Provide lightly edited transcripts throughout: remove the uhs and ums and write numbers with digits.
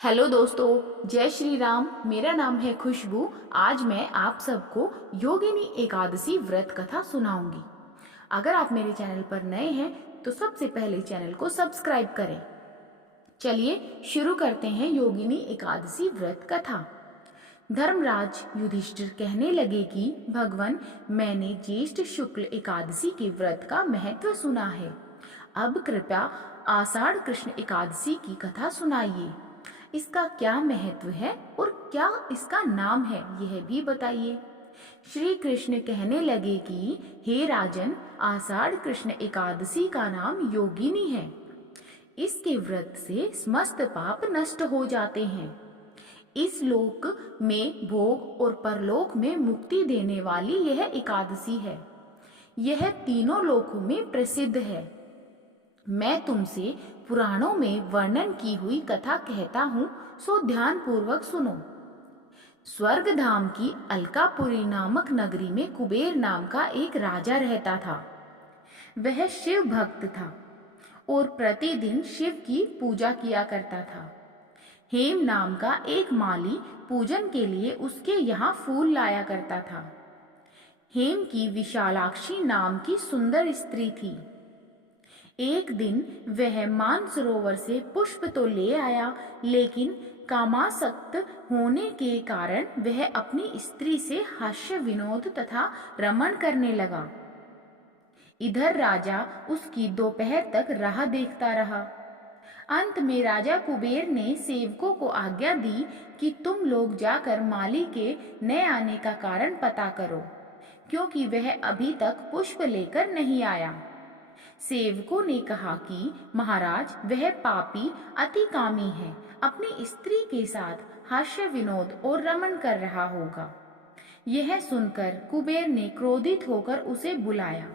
Hello दोस्तों, जय श्री राम। मेरा नाम है खुशबू। आज मैं आप सबको योगिनी एकादशी व्रत कथा सुनाऊंगी। अगर आप मेरे चैनल पर नए हैं तो सबसे पहले चैनल को सब्सक्राइब करें। चलिए शुरू करते हैं योगिनी एकादशी व्रत कथा। धर्मराज युधिष्ठिर कहने लगे कि भगवान, मैंने ज्येष्ठ शुक्ल एकादशी के व्रत का महत्व सुना है। अब कृपया आषाढ़ कृष्ण एकादशी की कथा सुनाइए। इसका क्या महत्व है और क्या इसका नाम है, यह भी बताइए। श्री कृष्ण कहने लगे कि हे राजन, आषाढ़ कृष्ण एकादशी का नाम योगिनी है। इसके व्रत से समस्त पाप नष्ट हो जाते हैं। इस लोक में भोग और परलोक में मुक्ति देने वाली यह एकादशी है। यह तीनों लोकों में प्रसिद्ध है। मैं तुमसे पुराणों में वर्णन की हुई कथा कहता हूँ, सो ध्यान पूर्वक सुनो। स्वर्ग धाम की अलकापुरी नामक नगरी में कुबेर नाम का एक राजा रहता था। वह शिव भक्त था और प्रतिदिन शिव की पूजा किया करता था। हेम नाम का एक माली पूजन के लिए उसके यहाँ फूल लाया करता था। हेम की विशालाक्षी नाम की सुंदर स्त्री थी। एक दिन वह मानसरोवर से पुष्प तो ले आया, लेकिन कामासक्त होने के कारण वह अपनी स्त्री से हास्य विनोद तथा रमण करने लगा। इधर राजा उसकी दोपहर तक राह देखता रहा। अंत में राजा कुबेर ने सेवकों को आज्ञा दी कि तुम लोग जाकर माली के न आने का कारण पता करो, क्योंकि वह अभी तक पुष्प लेकर नहीं आया। सेवकों ने कहा कि महाराज, वह पापी अतिकामी है, अपनी स्त्री के साथ हास्य विनोद और रमण कर रहा होगा। यह सुनकर कुबेर ने क्रोधित होकर उसे बुलाया।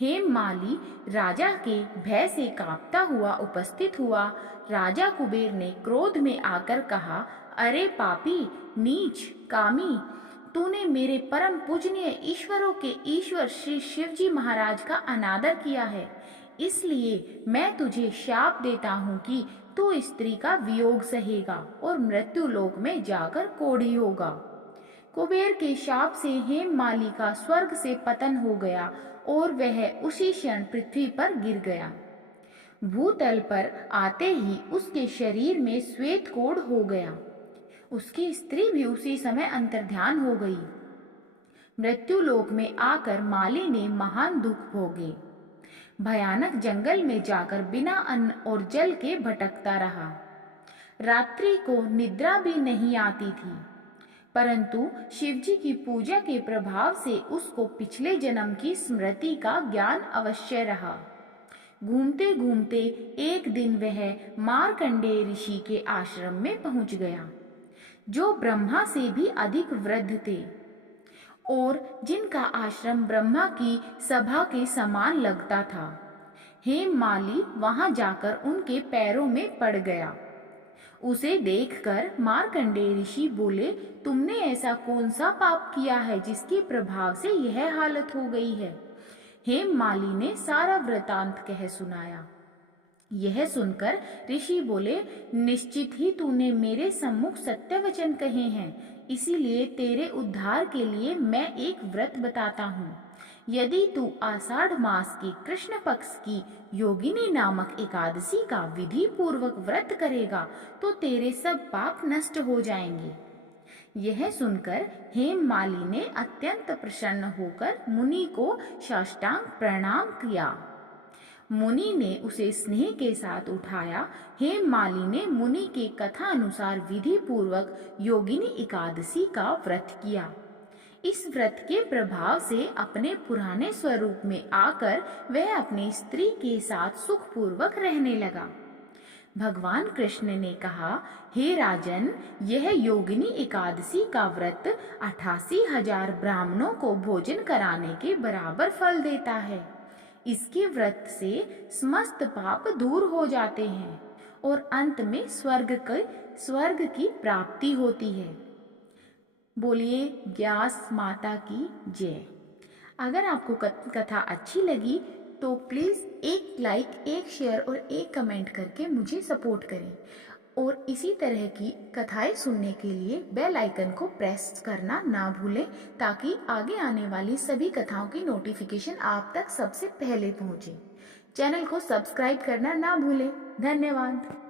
हेममाली राजा के भय से कांपता हुआ उपस्थित हुआ। राजा कुबेर ने क्रोध में आकर कहा, अरे पापी, नीच, कामी, तूने मेरे परम पूजनीय ईश्वरों के ईश्वर श्री शिवजी महाराज का अनादर किया है। इसलिए मैं तुझे शाप देता हूँ कि तू स्त्री का वियोग सहेगा और मृत्यु लोक में जाकर कोढ़ी होगा। कुबेर के शाप से हेममाली का स्वर्ग से पतन हो गया और वह उसी क्षण पृथ्वी पर गिर गया। भूतल पर आते ही उसके शरीर में श्वेत कोढ़ हो गया। उसकी स्त्री भी उसी समय अंतर्ध्यान हो गई। मृत्यु लोक में आकर माली ने महान दुख भोगे। भयानक जंगल में जाकर बिना अन्न और जल के भटकता रहा। रात्रि को निद्रा भी नहीं आती थी, परंतु शिवजी की पूजा के प्रभाव से उसको पिछले जन्म की स्मृति का ज्ञान अवश्य रहा। घूमते घूमते एक दिन वह मार्कंडेय ऋषि के आश्रम में पहुंच गया, जो ब्रह्मा से भी अधिक वृद्ध थे और जिनका आश्रम ब्रह्मा की सभा के समान लगता था। हेममाली वहां जाकर उनके पैरों में पड़ गया। उसे देखकर मार्कंडेय ऋषि बोले, तुमने ऐसा कौन सा पाप किया है जिसके प्रभाव से यह हालत हो गई है। हेममाली ने सारा वृतांत कह सुनाया। यह सुनकर ऋषि बोले, निश्चित ही तूने मेरे सम्मुख सत्य वचन कहे हैं, इसीलिए तेरे उद्धार के लिए मैं एक व्रत बताता हूँ। यदि तू आषाढ़ मास के कृष्ण पक्ष की योगिनी नामक एकादशी का विधि पूर्वक व्रत करेगा तो तेरे सब पाप नष्ट हो जाएंगे। यह सुनकर हेममाली ने अत्यंत प्रसन्न होकर मुनि को साष्टांग प्रणाम किया। मुनि ने उसे स्नेह के साथ उठाया। हेममाली ने मुनि के कथा अनुसार विधि पूर्वक योगिनी एकादशी का व्रत किया। इस व्रत के प्रभाव से अपने पुराने स्वरूप में आकर वह अपनी स्त्री के साथ सुखपूर्वक रहने लगा। भगवान कृष्ण ने कहा, हे राजन, यह योगिनी एकादशी का व्रत 88,000 ब्राह्मणों को भोजन कराने के बराबर फल देता है। इसके व्रत से समस्त पाप दूर हो जाते हैं और अंत में स्वर्ग की प्राप्ति होती है। बोलिए व्यास माता की जय। अगर आपको कथा अच्छी लगी तो प्लीज़ एक लाइक, एक शेयर और एक कमेंट करके मुझे सपोर्ट करें और इसी तरह की कथाएं सुनने के लिए बेल आइकन को प्रेस करना ना भूलें, ताकि आगे आने वाली सभी कथाओं की नोटिफिकेशन आप तक सबसे पहले पहुंचे। चैनल को सब्सक्राइब करना ना भूलें। धन्यवाद।